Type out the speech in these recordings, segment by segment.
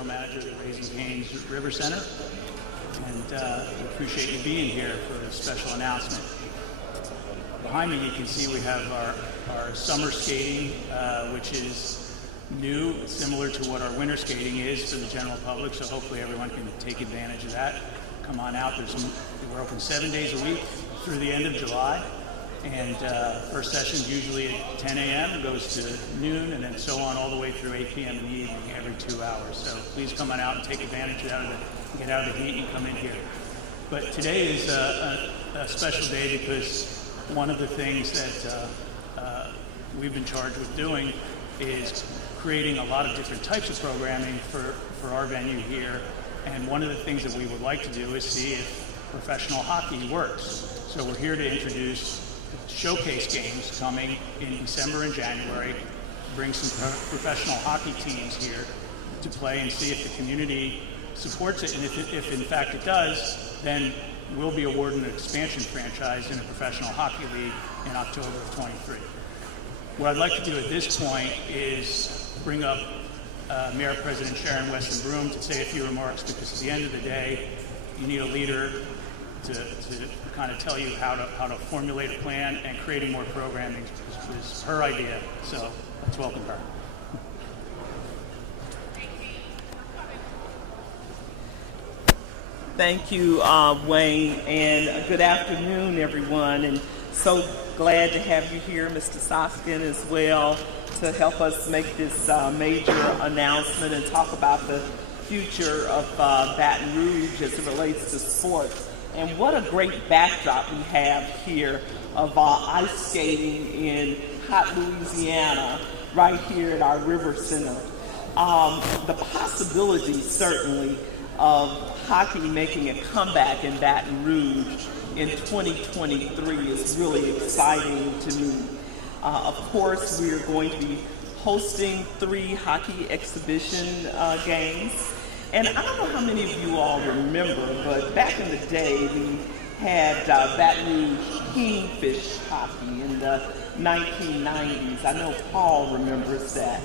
general manager of the Raising Cane's River Center, and we appreciate you being here for a special announcement. Behind me you can see we have our summer skating, which is new, similar to what our winter skating is for the general public, so hopefully everyone can take advantage of that. Come on out. We're open 7 days a week through the end of July, and first session is usually at 10 a.m., goes to noon, and then so on all the way through 8 p.m. in the evening every 2 hours. So please come on out and take advantage of that, get out of the heat and come in here. But today is a special day because one of the things that we've been charged with doing is creating a lot of different types of programming for our venue here. And one of the things that we would like to do is see if professional hockey works. So we're here to introduce showcase games coming in December and January, bring some professional hockey teams here to play and see if the community supports it. And if in fact it does, then we'll be awarding an expansion franchise in a professional hockey league in October of 23. What I'd like to do at this point is bring up Mayor President Sharon Weston Broome to say a few remarks, because at the end of the day, you need a leader to kind of tell you how to formulate a plan, and creating more programming was her idea. So let's welcome her. Thank you, Wayne, and good afternoon, everyone. And so glad to have you here, Mr. Soskin, as well, to help us make this major announcement and talk about the future of Baton Rouge as it relates to sports. And what a great backdrop we have here of ice skating in hot Louisiana, right here at our River Center. The possibility, certainly, of hockey making a comeback in Baton Rouge in 2023 is really exciting to me. Of course, we are going to be hosting 3 hockey exhibition games. And I don't know how many of you all remember, but back in the day, we had Baton Rouge Kingfish hockey in the 1990s. I know Paul remembers that.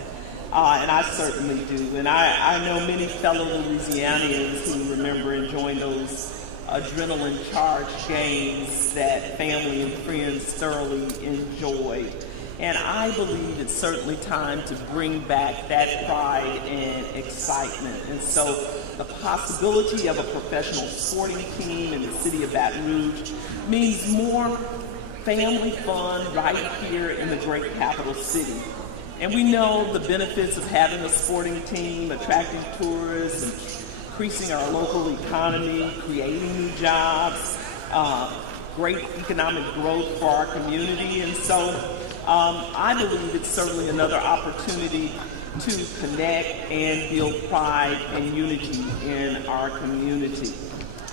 And I certainly do. And I know many fellow Louisianians who remember enjoying those adrenaline-charged games that family and friends thoroughly enjoyed. And I believe it's certainly time to bring back that pride and excitement. And so the possibility of a professional sporting team in the city of Baton Rouge means more family fun right here in the great capital city. And we know the benefits of having a sporting team, attracting tourists, increasing our local economy, creating new jobs, great economic growth for our community. And so I believe it's certainly another opportunity to connect and build pride and unity in our community.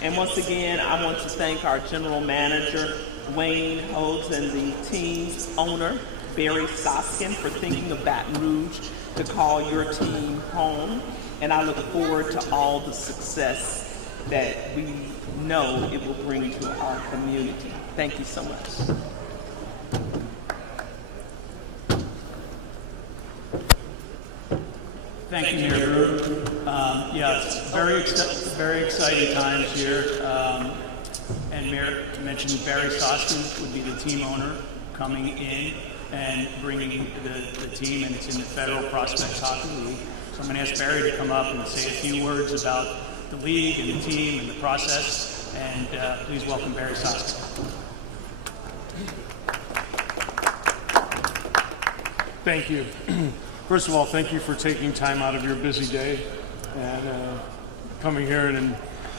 And once again, I want to thank our general manager, Wayne Hodes, and the team's owner, Barry Soskin, for thinking of Baton Rouge to call your team home. And I look forward to all the success that we know it will bring to our community. Thank you so much. Thank you, Mayor Broome. It's very exciting times here. And Mayor mentioned Barry Soskin would be the team owner coming in and bringing the team, and it's in the Federal Prospects Hockey League. So I'm going to ask Barry to come up and say a few words about the league and the team and the process. And please welcome Barry Soskin. Thank you. First of all, thank you for taking time out of your busy day and coming here and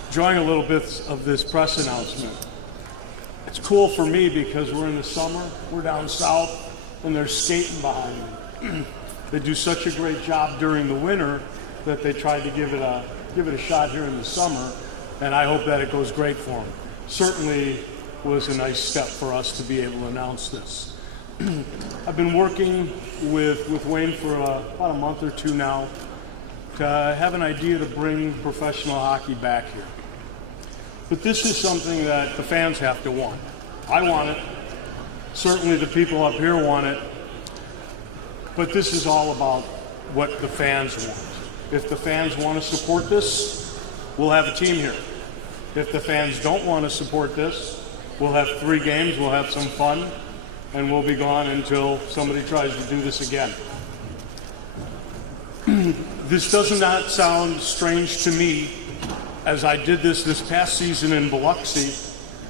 enjoying a little bit of this press announcement. It's cool for me because we're in the summer, we're down south, and they're skating behind me. They do such a great job during the winter that they tried to give it a shot here in the summer, and I hope that it goes great for them. Certainly was a nice step for us to be able to announce this. I've been working with Wayne for about a month or two now to have an idea to bring professional hockey back here. But this is something that the fans have to want. I want it. Certainly the people up here want it. But this is all about what the fans want. If the fans want to support this, we'll have a team here. If the fans don't want to support this, we'll have 3 games, we'll have some fun, and we'll be gone until somebody tries to do this again. This does not sound strange to me, as I did this past season in Biloxi,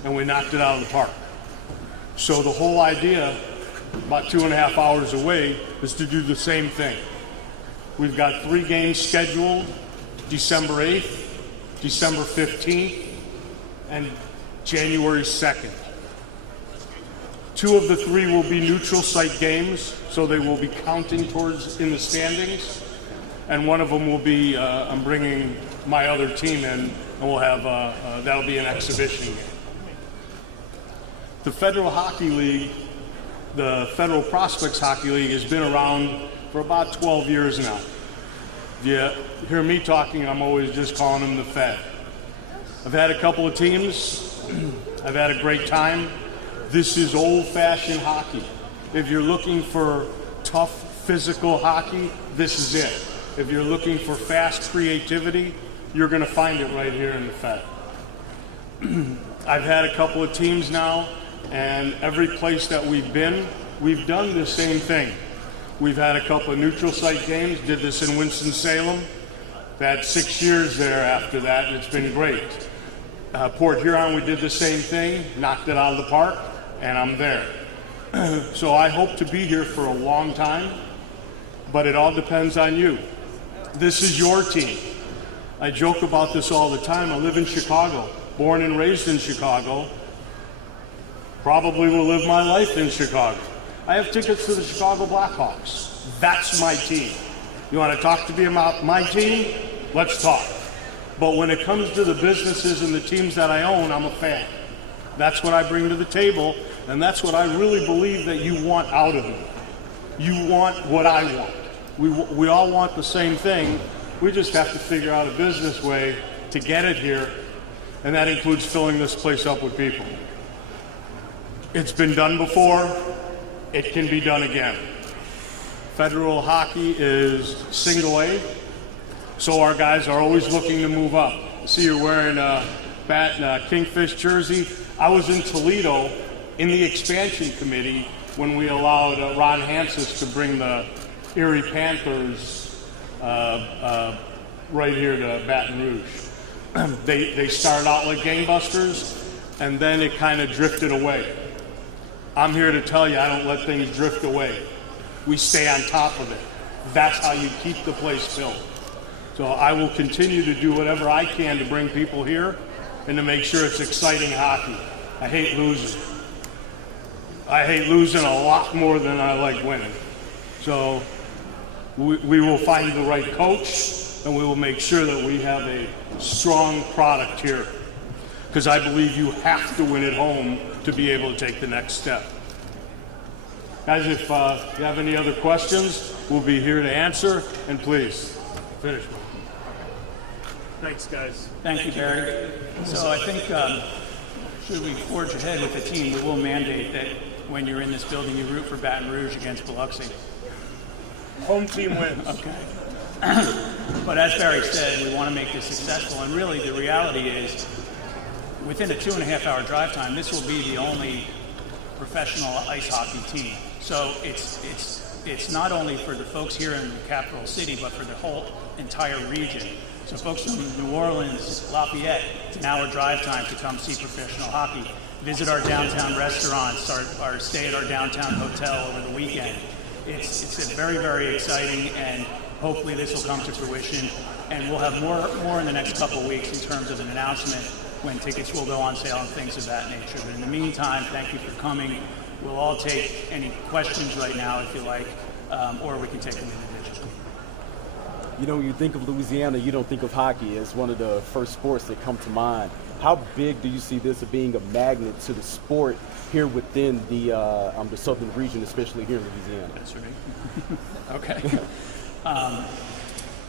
and we knocked it out of the park. So the whole idea, about 2.5 hours away, is to do the same thing. We've got 3 games scheduled, December 8th, December 15th, and January 2nd. 2 of the 3 will be neutral site games, so they will be counting towards in the standings. And one of them will be, I'm bringing my other team in, and we'll have, that'll be an exhibition game. The Federal Hockey League, the Federal Prospects Hockey League, has been around for about 12 years now. You hear me talking, I'm always just calling them the Fed. I've had a couple of teams. I've had a great time. This is old-fashioned hockey. If you're looking for tough, physical hockey, this is it. If you're looking for fast creativity, you're going to find it right here in the Fed. I've had a couple of teams now, and every place that we've been, we've done the same thing. We've had a couple of neutral site games, did this in Winston-Salem. Had 6 years there after that, and it's been great. Port Huron, we did the same thing, knocked it out of the park, and I'm there. So I hope to be here for a long time, but it all depends on you. This is your team. I joke about this all the time. I live in Chicago, born and raised in Chicago. Probably will live my life in Chicago. I have tickets to the Chicago Blackhawks. That's my team. You want to talk to me about my team? Let's talk. But when it comes to the businesses and the teams that I own, I'm a fan. That's what I bring to the table, and that's what I really believe that you want out of me. You want what I want. We all want the same thing. We just have to figure out a business way to get it here, and that includes filling this place up with people. It's been done before. It can be done again. Federal hockey is single A, so our guys are always looking to move up. I see you're wearing a Kingfish jersey. I was in Toledo in the expansion committee when we allowed Ron Hansis to bring the Erie Panthers right here to Baton Rouge. They started out like gangbusters, and then it kind of drifted away. I'm here to tell you, I don't let things drift away. We stay on top of it. That's how you keep the place filled. So I will continue to do whatever I can to bring people here and to make sure it's exciting hockey. I hate losing. I hate losing a lot more than I like winning. So we will find the right coach, and we will make sure that we have a strong product here. Because I believe you have to win at home to be able to take the next step. Guys, if you have any other questions, we'll be here to answer, and please, finish. Thanks, guys. Thank you, Barry. So I think, should we forge ahead with the team, we will mandate that when you're in this building, you root for Baton Rouge against Biloxi. Home team wins. Okay. But as Barry said, we want to make this successful, and really the reality is, within a 2.5-hour drive time, this will be the only professional ice hockey team. So it's not only for the folks here in the capital city, but for the whole entire region. So folks from New Orleans, Lafayette, it's an hour drive time to come see professional hockey. Visit our downtown restaurants, or stay at our downtown hotel over the weekend. It's very, very exciting, and hopefully this will come to fruition. And we'll have more in the next couple of weeks in terms of an announcement when tickets will go on sale and things of that nature. But in the meantime, thank you for coming. We'll all take any questions right now if you like, or we can take them individually. You know, you think of Louisiana, you don't think of hockey as one of the first sports that come to mind. How big do you see this as being a magnet to the sport here within the southern region, especially here in Louisiana? That's right. Okay.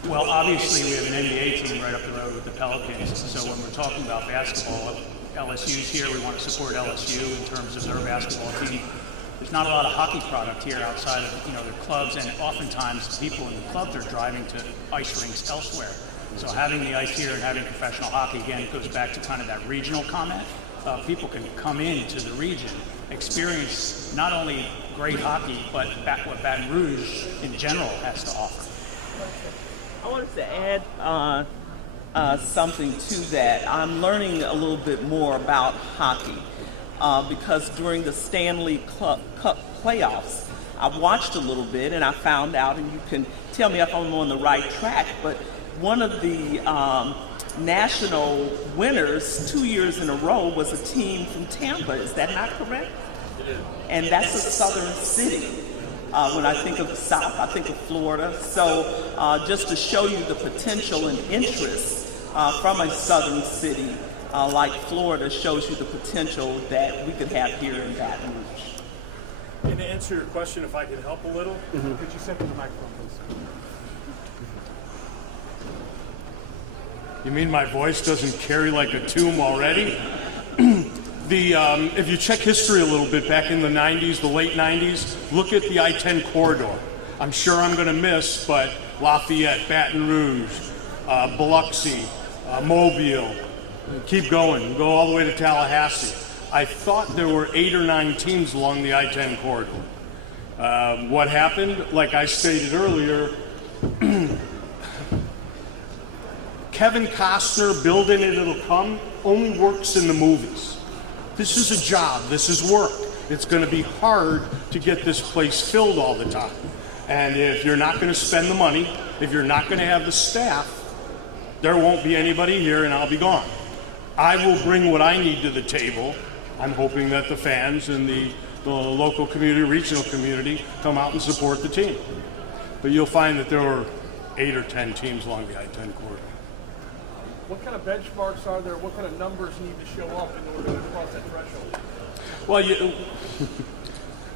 Well, obviously, we have an NBA team right up the road with the Pelicans. So when we're talking about basketball, LSU's here. We want to support LSU in terms of their basketball team. there's not a lot of hockey product here outside of their clubs, and oftentimes people in the clubs are driving to ice rinks elsewhere. So having the ice here and having professional hockey, again, goes back to kind of that regional comment. People can come into the region, experience not only great hockey, but what Baton Rouge in general has to offer. I wanted to add something to that. I'm learning a little bit more about hockey because during the Stanley Cup playoffs, I watched a little bit and I found out, and you can tell me if I'm on the right track, but one of the national winners 2 years in a row was a team from Tampa. Is that not correct? It is. And that's a southern city. When I think of the South, I think of Florida. So just to show you the potential and interest from a southern city like Florida shows you the potential that we could have here in Baton Rouge. And to answer your question, if I could help a little, could you step to the microphone, please? You mean my voice doesn't carry like a tomb already? If you check history a little bit, back in the 90s, the late 90s, look at the I-10 corridor. I'm sure I'm going to miss, but Lafayette, Baton Rouge, Biloxi, Mobile, keep going, go all the way to Tallahassee. I thought there were 8 or 9 teams along the I-10 corridor. What happened, like I stated earlier, Kevin Costner, building it, it'll come, only works in the movies. This is a job, this is work. It's going to be hard to get this place filled all the time. And if you're not going to spend the money, if you're not going to have the staff, there won't be anybody here and I'll be gone. I will bring what I need to the table. I'm hoping that the fans and the local community, regional community, come out and support the team. But you'll find that there are 8 or 10 teams along the I-10 corridor. What kind of benchmarks are there? What kind of numbers need to show up in order to cross that threshold? Well, you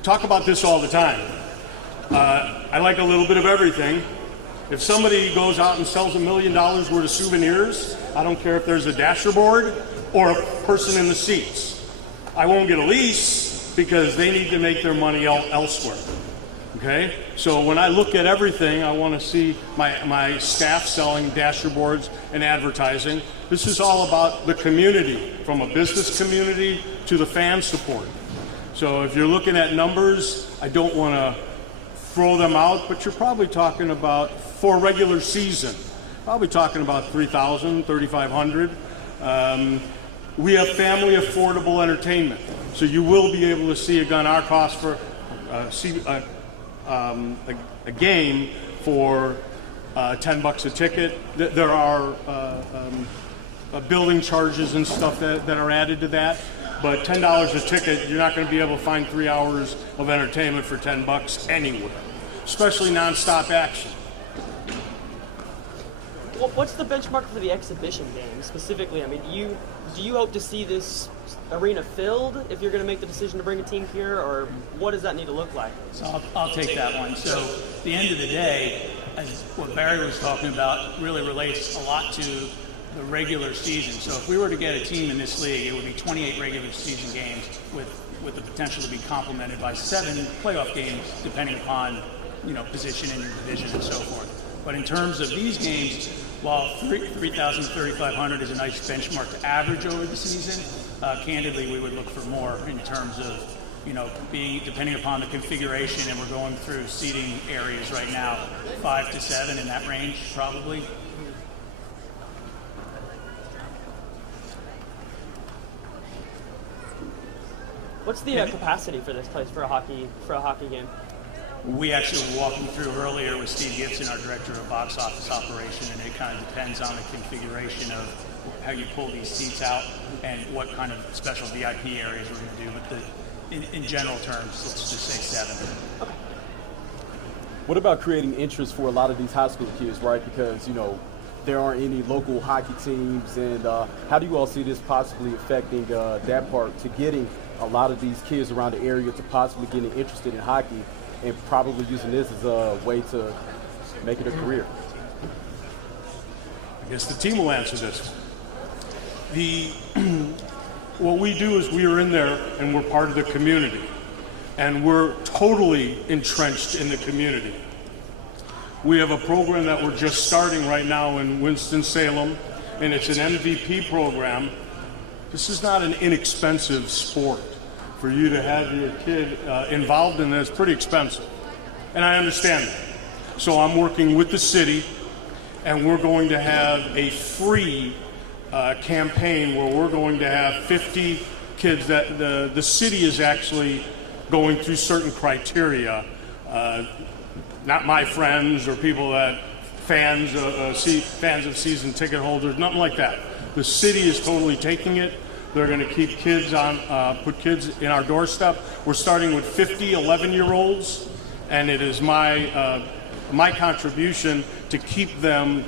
talk about this all the time. I like a little bit of everything. If somebody goes out and sells $1 million worth of souvenirs, I don't care if there's a dasher board or a person in the seats. I won't get a lease because they need to make their money elsewhere. Okay? So when I look at everything, I want to see my staff selling dasher boards and advertising. This is all about the community, from a business community to the fan support. So if you're looking at numbers, I don't want to throw them out, but you're probably talking about, for a regular season, probably talking about 3,000, 3,500. We have family affordable entertainment, so you will be able to see, again, our cost for a game for $10 a ticket. There are building charges and stuff that are added to that, but $10 a ticket, you're not going to be able to find 3 hours of entertainment for $10 anywhere, especially nonstop action. Well, what's the benchmark for the exhibition game specifically? I mean, do you hope to see this arena filled if you're going to make the decision to bring a team here, or what does that need to look like? So I'll take that one. So at the end of the day, as what Barry was talking about really relates a lot to the regular season. So if we were to get a team in this league, it would be 28 regular season games with the potential to be complemented by 7 playoff games, depending upon position in your division and so forth. But in terms of these games, while 3,000 to 3,500 is a nice benchmark to average over the season, candidly, we would look for more in terms of, being, depending upon the configuration, and we're going through seating areas right now, 5 to 7 in that range, probably. What's the capacity for this place for a hockey game? We actually were walking through earlier with Steve Gibson, our director of box office operation, and it kind of depends on the configuration of how you pull these seats out and what kind of special VIP areas we're going to do. But in general terms, let's just say 7. Okay. What about creating interest for a lot of these high school kids, right? Because, there aren't any local hockey teams, and how do you all see this possibly affecting that part to getting a lot of these kids around the area to possibly getting interested in hockey and probably using this as a way to make it a career? I guess the team will answer this. What we do is we are in there and we're part of the community. and we're totally entrenched in the community. We have a program that we're just starting right now in Winston-Salem, and it's an MVP program. This is not an inexpensive sport. For you to have your kid involved in this, it's pretty expensive. And I understand that. So I'm working with the city, and we're going to have a free campaign where we're going to have 50 kids that the city is actually going through certain criteria. Not my friends or people that fans of season ticket holders, nothing like that. The city is totally taking it. They're going to keep kids put kids in our doorstep. We're starting with 50 11-year-olds, and it is my contribution to keep them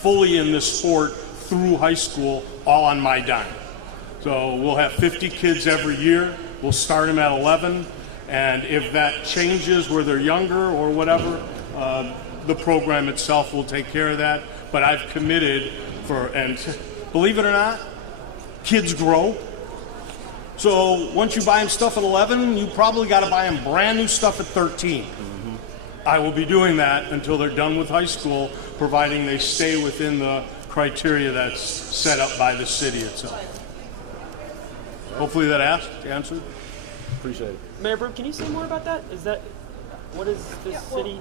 fully in this sport through high school, all on my dime. So we'll have 50 kids every year. We'll start them at 11. And if that changes where they're younger or whatever, the program itself will take care of that. But I've committed and believe it or not, kids grow. So once you buy them stuff at 11, you probably got to buy them brand new stuff at 13. I will be doing that until they're done with high school, providing they stay within the criteria that's set up by the city itself. Hopefully that answered. Appreciate it. Mayor Brew, can you say more about that? What is this city?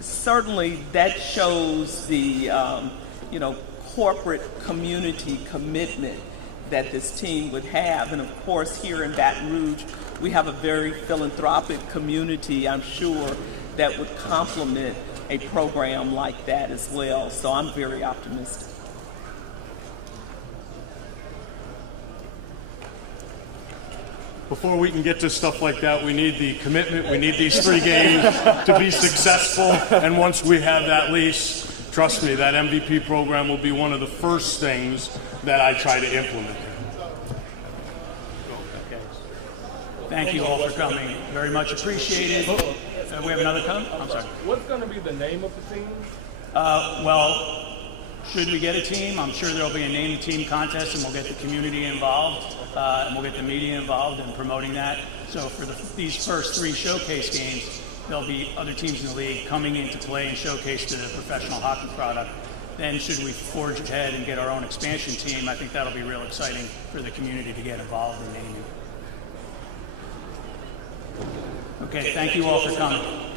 Certainly that shows the, corporate community commitment that this team would have. And of course, here in Baton Rouge, we have a very philanthropic community, I'm sure, that would complement a program like that as well. So I'm very optimistic. Before we can get to stuff like that, we need the commitment. We need these 3 games to be successful. And once we have that lease, trust me, that MVP program will be one of the first things that I try to implement. Thank you all for coming. Very much appreciated. We have another comment? I'm sorry. What's going to be the name of the team? Well, should we get a team, I'm sure there'll be a name team contest, and we'll get the community involved, and we'll get the media involved in promoting that. So for these first 3 showcase games, there'll be other teams in the league coming in to play and showcase the professional hockey product. Then should we forge ahead and get our own expansion team, I think that'll be real exciting for the community to get involved in naming. Okay, thank you all for coming.